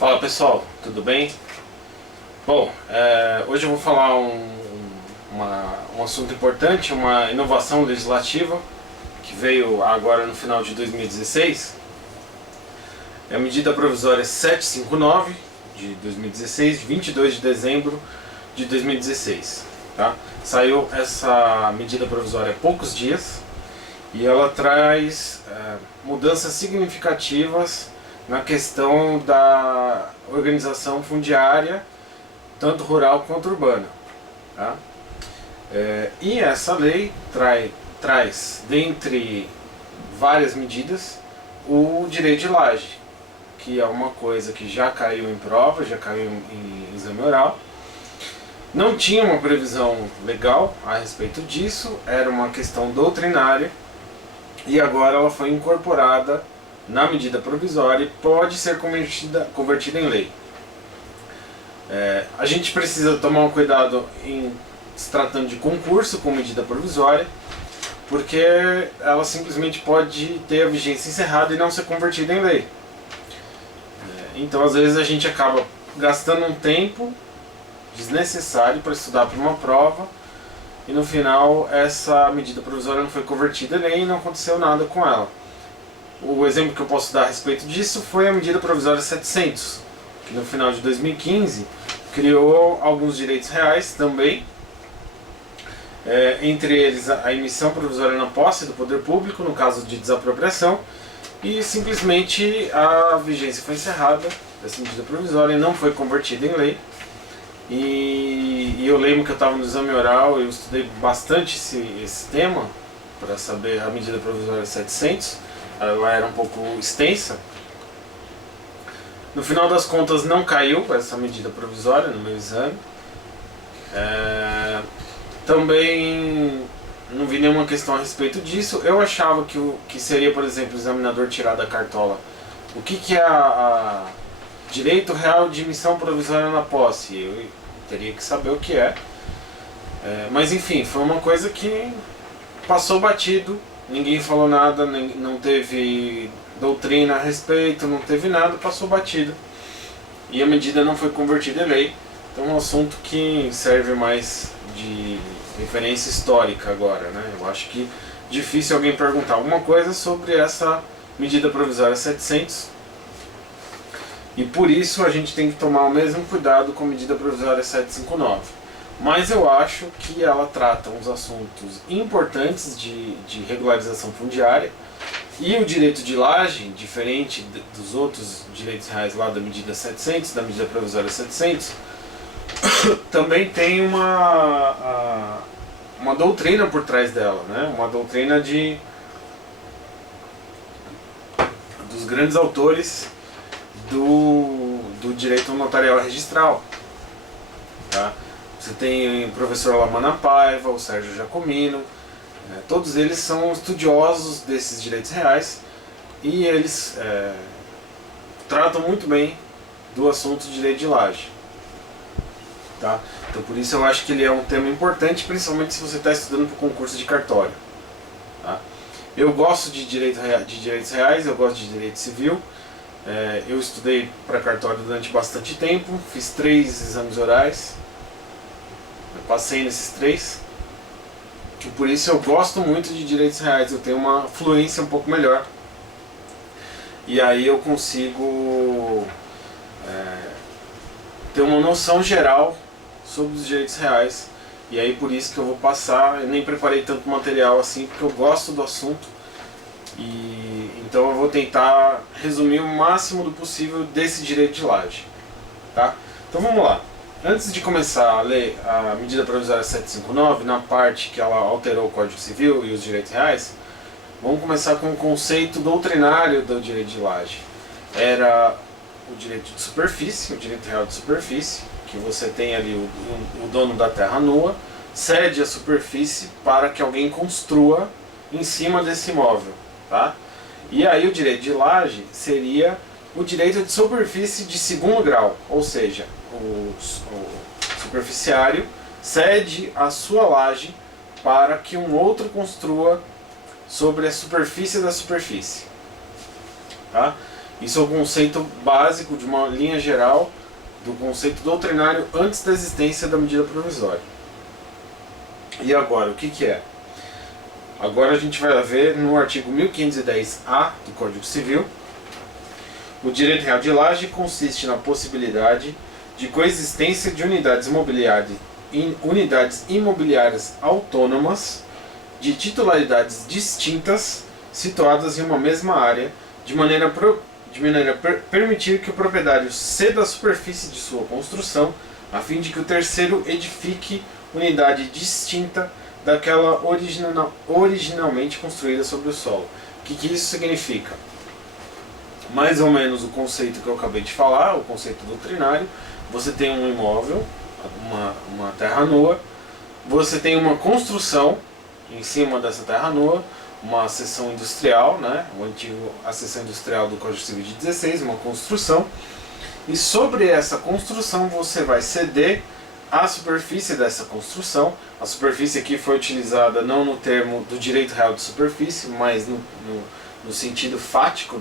Fala pessoal, tudo bem? Bom, hoje eu vou falar um assunto importante, uma inovação legislativa que veio agora no final de 2016. É a medida provisória 759 de 2016, de 22 de dezembro de 2016. Tá? Saiu essa medida provisória há poucos dias e ela traz mudanças significativas na questão da organização fundiária, tanto rural quanto urbana. Tá? E essa lei traz, dentre várias medidas, o direito de laje, que é uma coisa que já caiu em prova, já caiu em exame oral. Não tinha uma previsão legal a respeito disso, era uma questão doutrinária, e agora ela foi incorporada na medida provisória e pode ser convertida em lei. A gente precisa tomar um cuidado em se tratando de concurso com medida provisória, porque ela simplesmente pode ter a vigência encerrada e não ser convertida em lei. Então às vezes a gente acaba gastando um tempo desnecessário para estudar para uma prova e no final essa medida provisória não foi convertida em lei e não aconteceu nada com ela. O exemplo que eu posso dar a respeito disso foi a medida provisória 700, que no final de 2015 criou alguns direitos reais também, entre eles a emissão provisória na posse do poder público, no caso de desapropriação, e simplesmente a vigência foi encerrada dessa medida provisória e não foi convertida em lei. E eu lembro que eu estava no exame oral, eu estudei bastante esse tema para saber a medida provisória 700. Ela era um pouco extensa. No final das contas não caiu essa medida provisória no meu exame. Também não vi nenhuma questão a respeito disso. Eu achava que seria, por exemplo, o examinador tirar da cartola o que é a direito real de emissão provisória na posse. Eu teria que saber o que é. Mas enfim, foi uma coisa que passou batido. Ninguém falou nada, não teve doutrina a respeito, não teve nada, passou batido. E a medida não foi convertida em lei. Então é um assunto que serve mais de referência histórica agora, né? Eu acho que é difícil alguém perguntar alguma coisa sobre essa medida provisória 700. E por isso a gente tem que tomar o mesmo cuidado com a medida provisória 759. Mas eu acho que ela trata uns assuntos importantes de regularização fundiária, e o direito de laje, diferente dos outros direitos reais lá da medida 700, da medida provisória 700, também tem uma doutrina por trás dela, né? Uma doutrina dos grandes autores do direito notarial registral. Tá? Você tem o professor Lamana Paiva, o Sérgio Jacomino, todos eles são estudiosos desses direitos reais e eles tratam muito bem do assunto de direito de laje. Tá? Então por isso eu acho que ele é um tema importante, principalmente se você está estudando para o concurso de cartório. Tá? Eu gosto de direitos reais, eu gosto de direito civil. Eu estudei para cartório durante bastante tempo, fiz 3 exames orais. Eu passei nesses 3, e por isso eu gosto muito de direitos reais, eu tenho uma fluência um pouco melhor, e aí eu consigo ter uma noção geral sobre os direitos reais, e aí por isso que eu vou passar. Eu nem preparei tanto material assim, porque eu gosto do assunto, e então eu vou tentar resumir o máximo do possível desse direito de laje. Tá? Então vamos lá. Antes de começar a ler a medida provisória 759, na parte que ela alterou o Código Civil e os direitos reais, vamos começar com o conceito doutrinário do direito de laje. Era o direito de superfície, o direito real de superfície, que você tem ali o dono da terra nua, cede a superfície para que alguém construa em cima desse imóvel. Tá? E aí o direito de laje seria o direito de superfície de segundo grau, ou seja, o superficiário cede a sua laje para que um outro construa sobre a superfície da superfície. Tá? Isso é o conceito básico de uma linha geral do conceito doutrinário antes da existência da medida provisória. E agora, o que que é? Agora a gente vai ver no artigo 1510-A do Código Civil. O direito real de laje consiste na possibilidade de coexistência de unidades imobiliárias autônomas de titularidades distintas situadas em uma mesma área, de maneira a permitir que o proprietário ceda a superfície de sua construção, a fim de que o terceiro edifique unidade distinta daquela originalmente construída sobre o solo. O que isso significa? Mais ou menos o conceito que eu acabei de falar, o conceito doutrinário. Você tem um imóvel, uma terra nua, você tem uma construção em cima dessa terra nua, uma seção industrial, né? A seção industrial do Código Civil de 16, uma construção, e sobre essa construção você vai ceder a superfície dessa construção. A superfície aqui foi utilizada não no termo do direito real de superfície, mas no sentido fático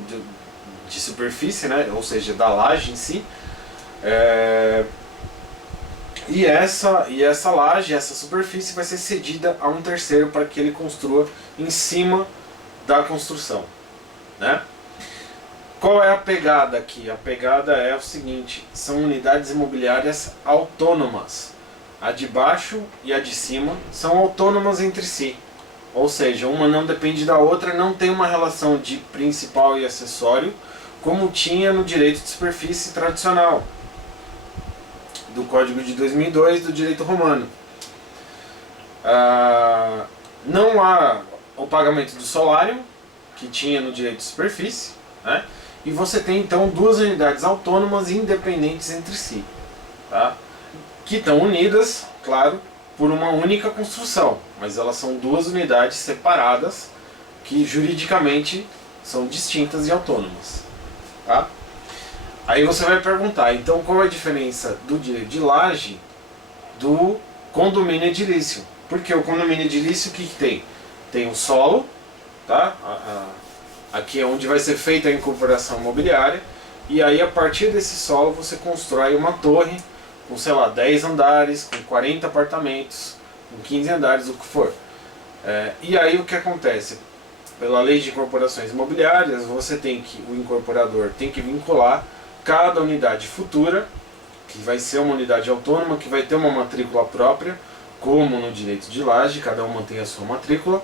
de superfície, né? Ou seja, da laje em si. E essa laje, essa superfície vai ser cedida a um terceiro para que ele construa em cima da construção, né? Qual é a pegada aqui? A pegada é o seguinte: são unidades imobiliárias autônomas. A de baixo e a de cima são autônomas entre si. Ou seja, uma não depende da outra, não tem uma relação de principal e acessório, como tinha no direito de superfície tradicional do Código de 2002 do direito romano. Não há o pagamento do solário, que tinha no direito de superfície, né? E você tem então duas unidades autônomas e independentes entre si, tá? Que estão unidas, claro, por uma única construção, mas elas são duas unidades separadas que juridicamente são distintas e autônomas, tá? Aí você vai perguntar, então qual é a diferença do direito de laje do condomínio edilício? Porque o condomínio edilício, o que tem? Tem o solo, tá? Aqui é onde vai ser feita a incorporação imobiliária, e aí a partir desse solo você constrói uma torre com, sei lá, 10 andares, com 40 apartamentos, com 15 andares, o que for. E aí o que acontece? Pela lei de incorporações imobiliárias, o incorporador tem que vincular cada unidade futura, que vai ser uma unidade autônoma, que vai ter uma matrícula própria, como no direito de laje, cada uma tem a sua matrícula.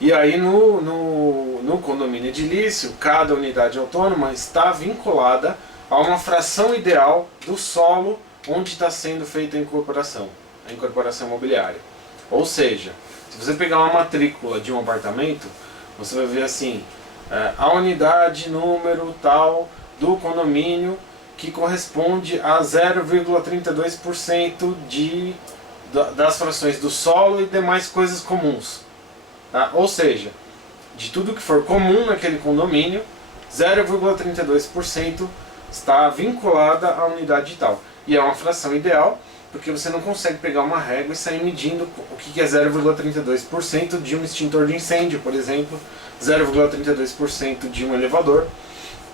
E aí no condomínio edilício, cada unidade autônoma está vinculada a uma fração ideal do solo onde está sendo feita a incorporação imobiliária. Ou seja, se você pegar uma matrícula de um apartamento, você vai ver assim, a unidade número tal do condomínio que corresponde a 0,32% das frações do solo e demais coisas comuns. Tá? Ou seja, de tudo que for comum naquele condomínio, 0,32% está vinculada à unidade tal. E é uma fração ideal, porque você não consegue pegar uma régua e sair medindo o que é 0,32% de um extintor de incêndio, por exemplo, 0,32% de um elevador.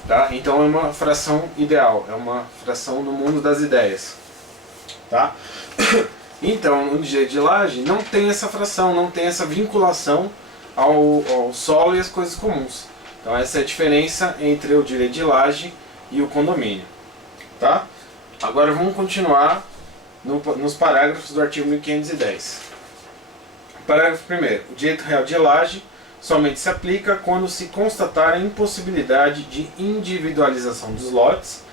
Tá? Então é uma fração ideal, é uma fração no mundo das ideias. Tá? Então, no direito de laje não tem essa fração, não tem essa vinculação ao solo e às coisas comuns. Então essa é a diferença entre o direito de laje e o condomínio. Tá? Agora vamos continuar nos parágrafos do artigo 1510. Parágrafo 1º. O direito real de laje somente se aplica quando se constatar a impossibilidade de individualização dos lotes,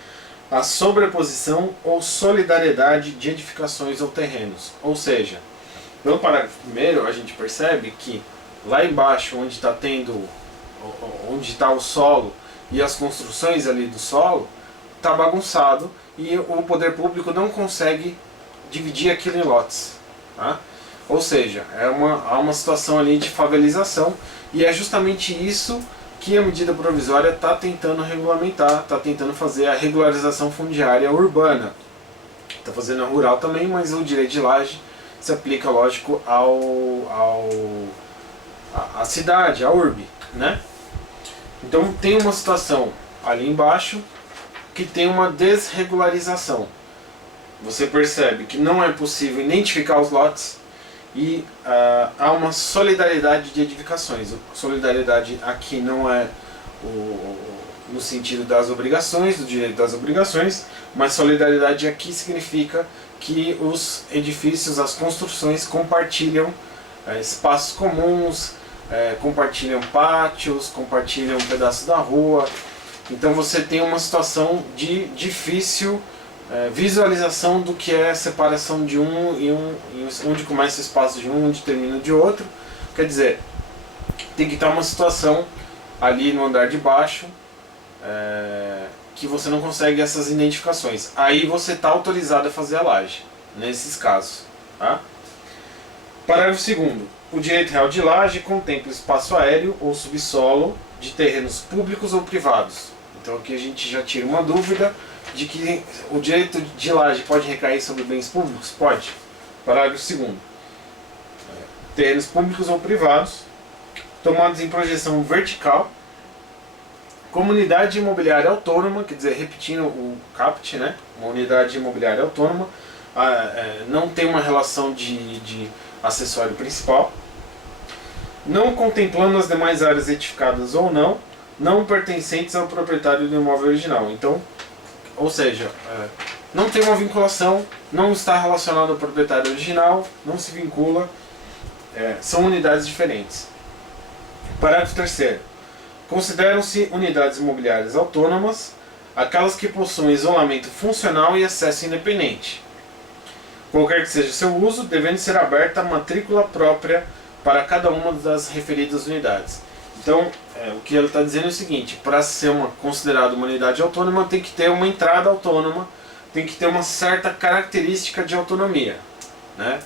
a sobreposição ou solidariedade de edificações ou terrenos. Ou seja, pelo parágrafo 1º a gente percebe que lá embaixo onde está o solo e as construções ali do solo, está bagunçado e o poder público não consegue dividir aquilo em lotes. Tá? Ou seja, há uma situação ali de favelização, e é justamente isso que a medida provisória está tentando regulamentar, está tentando fazer a regularização fundiária urbana. Está fazendo a rural também, mas o direito de laje se aplica, lógico, à cidade, à urbe, né? Então tem uma situação ali embaixo, que tem uma desregularização. Você percebe que não é possível identificar os lotes e há uma solidariedade de edificações. Solidariedade aqui não é no sentido das obrigações, do direito das obrigações, mas solidariedade aqui significa que os edifícios, as construções compartilham espaços comuns, compartilham pátios, compartilham pedaços da rua. Então você tem uma situação de difícil visualização do que é a separação de onde começa o espaço de um, onde termina de outro. Quer dizer, tem que estar uma situação ali no andar de baixo que você não consegue essas identificações. Aí você está autorizado a fazer a laje, nesses casos. Tá? Parágrafo 2º. O direito real de laje contempla espaço aéreo ou subsolo de terrenos públicos ou privados. Então aqui a gente já tira uma dúvida de que o direito de laje pode recair sobre bens públicos? Pode. Parágrafo 2º. Terrenos públicos ou privados, tomados em projeção vertical, comunidade imobiliária autônoma, quer dizer, repetindo o CAPT, né? Uma unidade imobiliária autônoma, não tem uma relação de acessório principal, não contemplando as demais áreas edificadas ou não pertencentes ao proprietário do imóvel original. Então, ou seja, não tem uma vinculação, não está relacionado ao proprietário original, não se vincula, são unidades diferentes. Parágrafo 3º. Consideram-se unidades imobiliárias autônomas aquelas que possuem isolamento funcional e acesso independente, qualquer que seja seu uso, devendo ser aberta a matrícula própria para cada uma das referidas unidades. Então, o que ele está dizendo é o seguinte: para ser considerada uma unidade autônoma, tem que ter uma entrada autônoma, tem que ter uma certa característica de autonomia, né?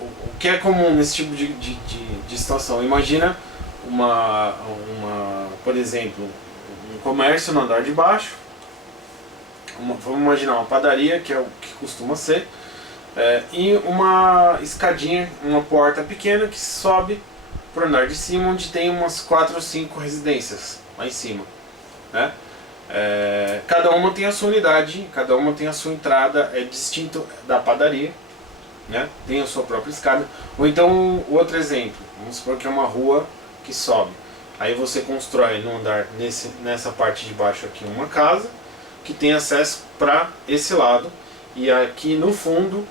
O que é comum nesse tipo de situação? Imagina por exemplo, um comércio no andar de baixo, vamos imaginar uma padaria, que é o que costuma ser, e uma escadinha, uma porta pequena que sobe para o andar de cima, onde tem umas 4 ou 5 residências lá em cima, né? Cada uma tem a sua unidade, cada uma tem a sua entrada, é distinto da padaria, né? Tem a sua própria escada. Ou então, outro exemplo, vamos supor que é uma rua que sobe. Aí você constrói no andar, nessa parte de baixo aqui, uma casa que tem acesso para esse lado, e aqui no fundo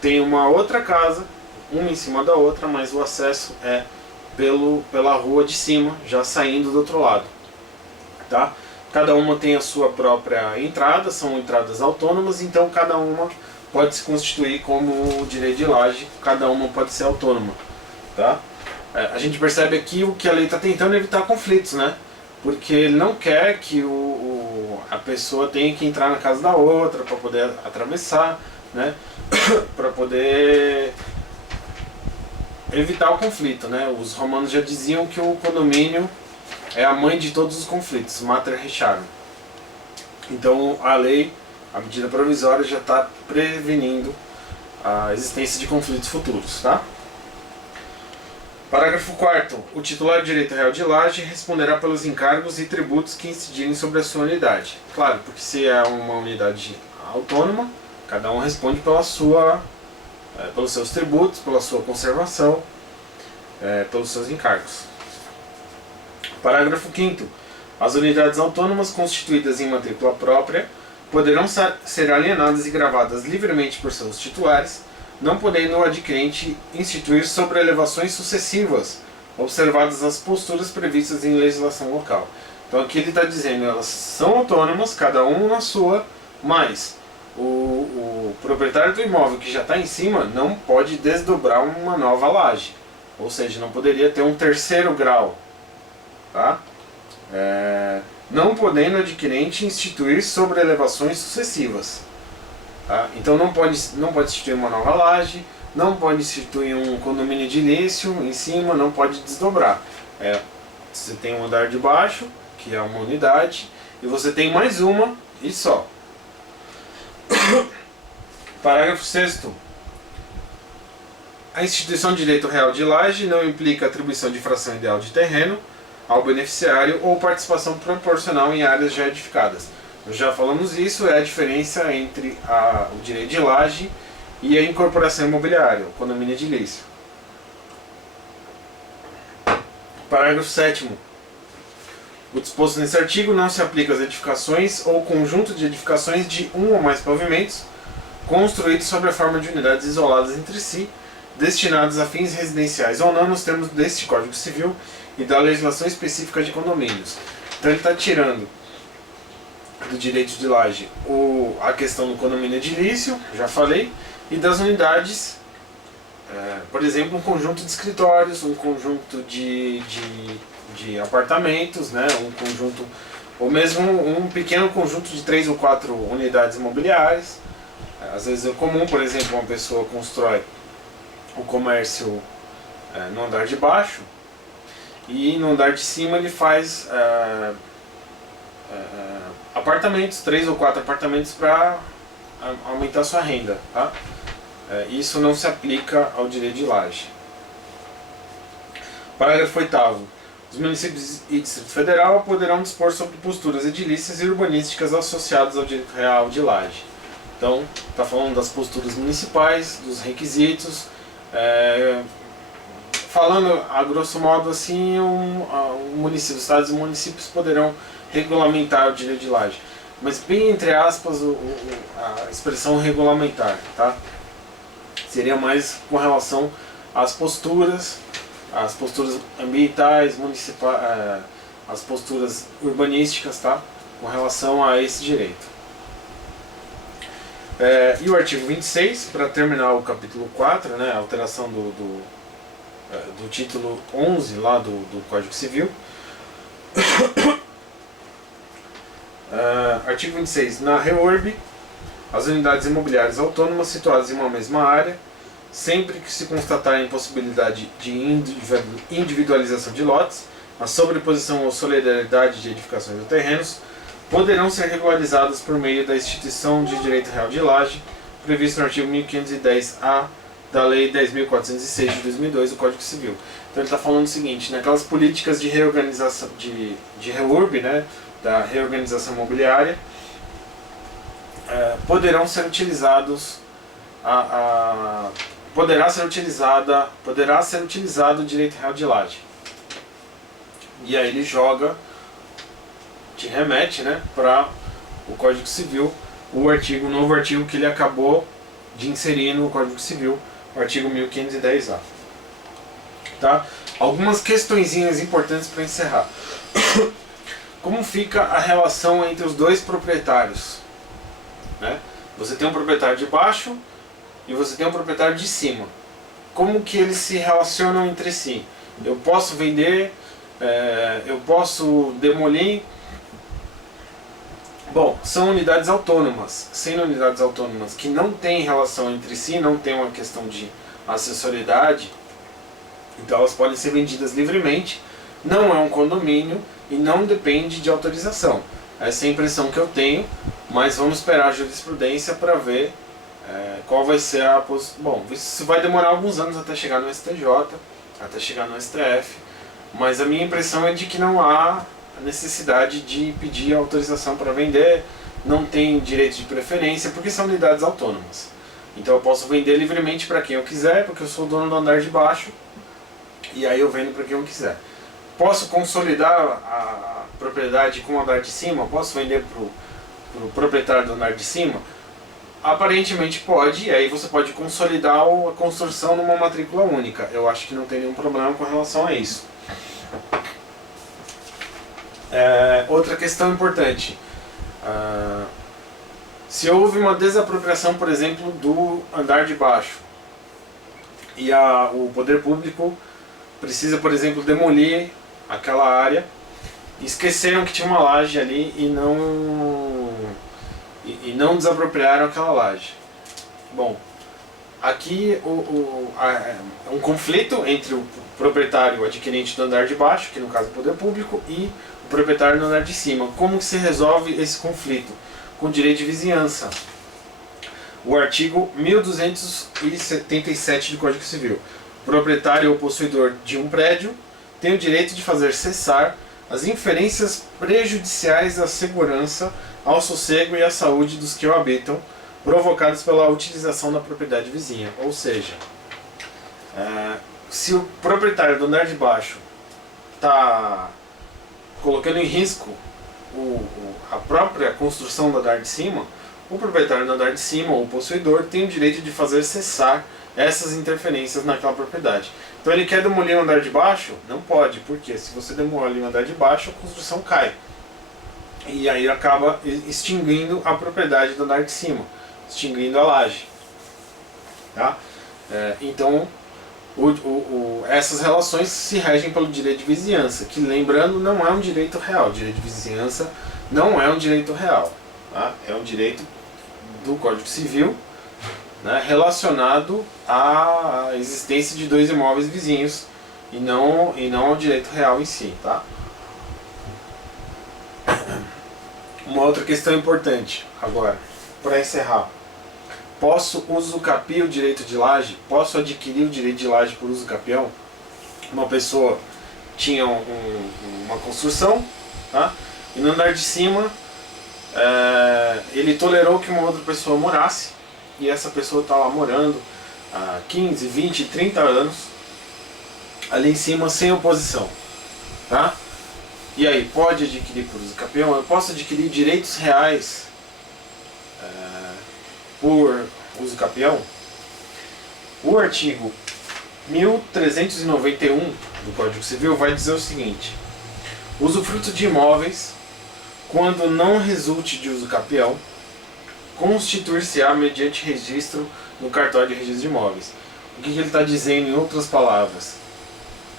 tem uma outra casa, uma em cima da outra, mas o acesso é pela rua de cima, já saindo do outro lado, tá? Cada uma tem a sua própria entrada, são entradas autônomas, então cada uma pode se constituir como direito de laje, cada uma pode ser autônoma, tá? A gente percebe aqui o que a lei está tentando evitar conflitos, né? Porque ele não quer que a pessoa tenha que entrar na casa da outra para poder atravessar, né? Para poder evitar o conflito, né? Os romanos já diziam que o condomínio é a mãe de todos os conflitos, mater haererum. Então a lei, a medida provisória, já está prevenindo a existência de conflitos futuros, tá? Parágrafo 4º. O titular de direito real de laje responderá pelos encargos e tributos que incidirem sobre a sua unidade. Claro, porque se é uma unidade autônoma, cada um responde pelos seus tributos, pela sua conservação, pelos seus encargos. Parágrafo 5º. As unidades autônomas constituídas em matrícula própria poderão ser alienadas e gravadas livremente por seus titulares, não podendo o adquirente instituir sobrelevações sucessivas, observadas as posturas previstas em legislação local. Então aqui ele está dizendo, elas são autônomas, cada um na sua, mas o proprietário do imóvel que já está em cima não pode desdobrar uma nova laje, ou seja, não poderia ter um terceiro grau, tá? Não podendo o adquirente instituir sobrelevações sucessivas. Tá? Então não pode instituir uma nova laje, não pode instituir um condomínio edilício em cima, não pode desdobrar. Você tem um andar de baixo, que é uma unidade, e você tem mais uma e só. Parágrafo 6º. A instituição de direito real de laje não implica atribuição de fração ideal de terreno, ao beneficiário ou participação proporcional em áreas já edificadas. Nós já falamos isso, é a diferença entre o direito de laje e a incorporação imobiliária, o condomínio edilício. Parágrafo 7º. O disposto nesse artigo não se aplica às edificações ou conjunto de edificações de um ou mais pavimentos construídos sob a forma de unidades isoladas entre si, destinadas a fins residenciais ou não nos termos deste Código Civil e da legislação específica de condomínios. Então ele está tirando do direito de laje a questão do condomínio edilício, já falei, e das unidades, por exemplo, um conjunto de escritórios, um conjunto de apartamentos, né, um conjunto, ou mesmo um pequeno conjunto de 3 ou 4 unidades imobiliárias. Às vezes é comum, por exemplo, uma pessoa constrói o comércio no andar de baixo e no andar de cima ele faz apartamentos, 3 ou 4 apartamentos para aumentar sua renda, tá? Isso não se aplica ao direito de laje. Parágrafo 8º. Os municípios e Distrito Federal poderão dispor sobre posturas edilícias e urbanísticas associadas ao direito real de laje. Então, está falando das posturas municipais, dos requisitos, falando a grosso modo assim, os estados e municípios poderão regulamentar o direito de laje. Mas bem entre aspas a expressão regulamentar, tá? Seria mais com relação às posturas ambientais, municipais, as posturas urbanísticas, tá? Com relação a esse direito. E o artigo 26, para terminar o capítulo 4, né, a alteração do título 11 lá do Código Civil. Artigo 26. Na REURB, as unidades imobiliárias autônomas situadas em uma mesma área, sempre que se constatar a impossibilidade de individualização de lotes, a sobreposição ou solidariedade de edificações ou terrenos, poderão ser regularizadas por meio da instituição de direito real de laje, previsto no artigo 1510-A da Lei 10.406 de 2002 do Código Civil. Então ele está falando o seguinte, naquelas políticas de reorganização, de REURB, né, da reorganização imobiliária, poderá ser utilizado o direito real de laje. E aí ele te remete, né, para o Código Civil, o novo artigo que ele acabou de inserir no Código Civil, o artigo 1510-A. Tá? Algumas questõezinhas importantes para encerrar. Como fica a relação entre os dois proprietários? Né? Você tem um proprietário de baixo e você tem um proprietário de cima. Como que eles se relacionam entre si? Eu posso vender, eu posso demolir. Bom, são unidades autônomas. Sendo unidades autônomas que não têm relação entre si, não tem uma questão de acessoriedade, então elas podem ser vendidas livremente. Não é um condomínio e não depende de autorização. Essa é a impressão que eu tenho, mas vamos esperar a jurisprudência para ver qual vai ser a posição. Bom, isso vai demorar alguns anos até chegar no STJ, até chegar no STF, mas a minha impressão é de que não há necessidade de pedir autorização para vender, não tem direito de preferência, porque são unidades autônomas. Então eu posso vender livremente para quem eu quiser, porque eu sou dono do andar de baixo, e aí eu vendo para quem eu quiser. Posso consolidar a propriedade com o andar de cima? Posso vender para o proprietário do andar de cima? Aparentemente pode, e aí você pode consolidar a construção numa matrícula única. Eu acho que não tem nenhum problema com relação a isso. Outra questão importante. Se houve uma desapropriação, por exemplo, do andar de baixo, e o poder público precisa, por exemplo, demolir aquela área, esqueceram que tinha uma laje ali e não desapropriaram aquela laje. Bom, aqui é um conflito entre o proprietário, o adquirente do andar de baixo, que no caso é o poder público, e o proprietário do andar de cima. Como que se resolve esse conflito? Com direito de vizinhança. O artigo 1277 do Código Civil. O proprietário ou possuidor de um prédio tem o direito de fazer cessar as inferências prejudiciais à segurança, ao sossego e à saúde dos que o habitam, provocadas pela utilização da propriedade vizinha. Ou seja, se o proprietário do andar de baixo está colocando em risco a própria construção do andar de cima, o proprietário do andar de cima, ou o possuidor, tem o direito de fazer cessar essas interferências naquela propriedade. Então ele quer demolir o andar de baixo? Não pode, porque se você demolir o andar de baixo, a construção cai. E aí acaba extinguindo a propriedade do andar de cima, extinguindo a laje. Tá? Então, essas relações se regem pelo direito de vizinhança, que, lembrando, não é um direito real. O direito de vizinhança não é um direito real. Tá? É um direito do Código Civil, né, relacionado à existência de dois imóveis vizinhos e não ao direito real em si. Tá? Uma outra questão importante agora, para encerrar. Posso usucapiar o direito de laje? Posso adquirir o direito de laje por usucapião? Uma pessoa tinha uma construção, tá? E no andar de cima ele tolerou que uma outra pessoa morasse, e essa pessoa está lá morando há 15, 20, 30 anos ali em cima sem oposição. Tá? E aí, pode adquirir por usucapião? Eu posso adquirir direitos reais por usucapião? O artigo 1391 do Código Civil vai dizer o seguinte: usufruto de imóveis, quando não resulte de usucapião, constituir-se-á mediante registro no cartório de registro de imóveis. O que ele está dizendo, em outras palavras?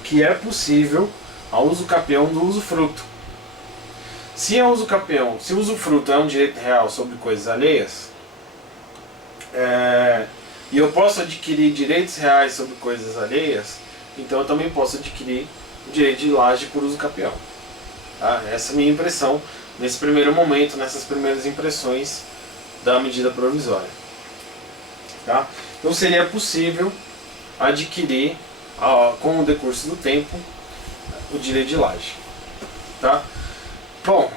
Que é possível a usucapião do usufruto. Se a usucapião, se o usufruto é um direito real sobre coisas alheias, e eu posso adquirir direitos reais sobre coisas alheias, então eu também posso adquirir o direito de laje por usucapião. Tá? Essa é a minha impressão nesse primeiro momento, nessas primeiras impressões da medida provisória. Tá? Então seria possível adquirir, com o decurso do tempo, o direito de laje. Tá? Bom,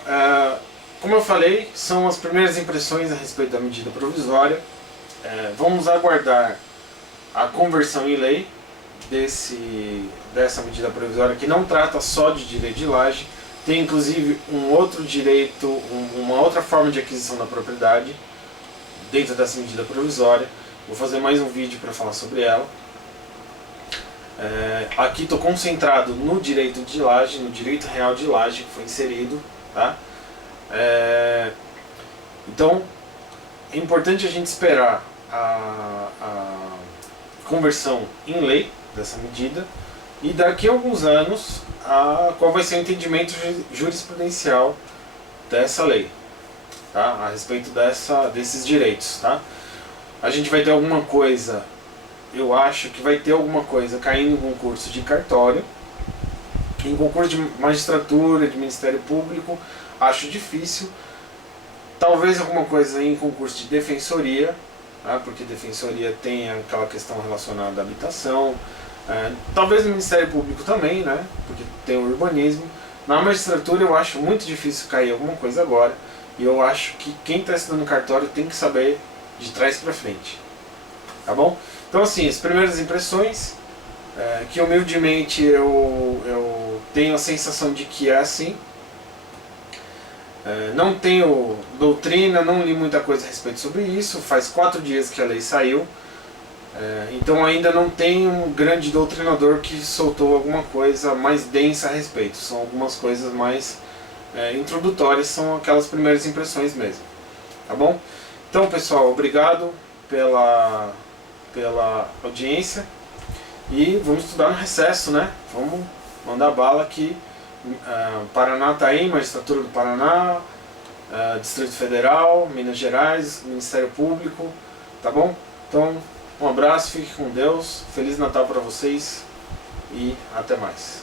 como eu falei, são as primeiras impressões a respeito da medida provisória. Vamos aguardar a conversão em lei dessa medida provisória, que não trata só de direito de laje, tem inclusive um outro direito, uma outra forma de aquisição da propriedade dentro dessa medida provisória. Vou fazer mais um vídeo para falar sobre ela. Aqui estou concentrado no direito de laje, no direito real de laje que foi inserido. Tá? Então, é importante a gente esperar a conversão em lei dessa medida, e daqui a alguns anos qual vai ser o entendimento jurisprudencial dessa lei, tá? A respeito desses direitos. Tá? A gente vai ter alguma coisa, eu acho que vai ter alguma coisa caindo em concurso de cartório, em concurso de magistratura, de Ministério Público, acho difícil. Talvez alguma coisa em concurso de defensoria, tá? Porque defensoria tem aquela questão relacionada à habitação. Talvez no Ministério Público também, né? Porque tem o urbanismo. Na magistratura eu acho muito difícil cair alguma coisa agora. E eu acho que quem está estudando cartório tem que saber de trás para frente. Tá bom? Então assim, as primeiras impressões, que humildemente eu tenho a sensação de que é assim. Não tenho doutrina, não li muita coisa a respeito sobre isso. Faz 4 dias que a lei saiu. Então ainda não tem um grande doutrinador que soltou alguma coisa mais densa a respeito. São algumas coisas mais introdutórias, são aquelas primeiras impressões mesmo. Tá bom? Então pessoal, obrigado pela audiência. E vamos estudar no recesso, né? Vamos mandar bala aqui. Paraná está aí, Magistratura do Paraná, Distrito Federal, Minas Gerais, Ministério Público. Tá bom? Então, um abraço, fique com Deus, Feliz Natal para vocês e até mais.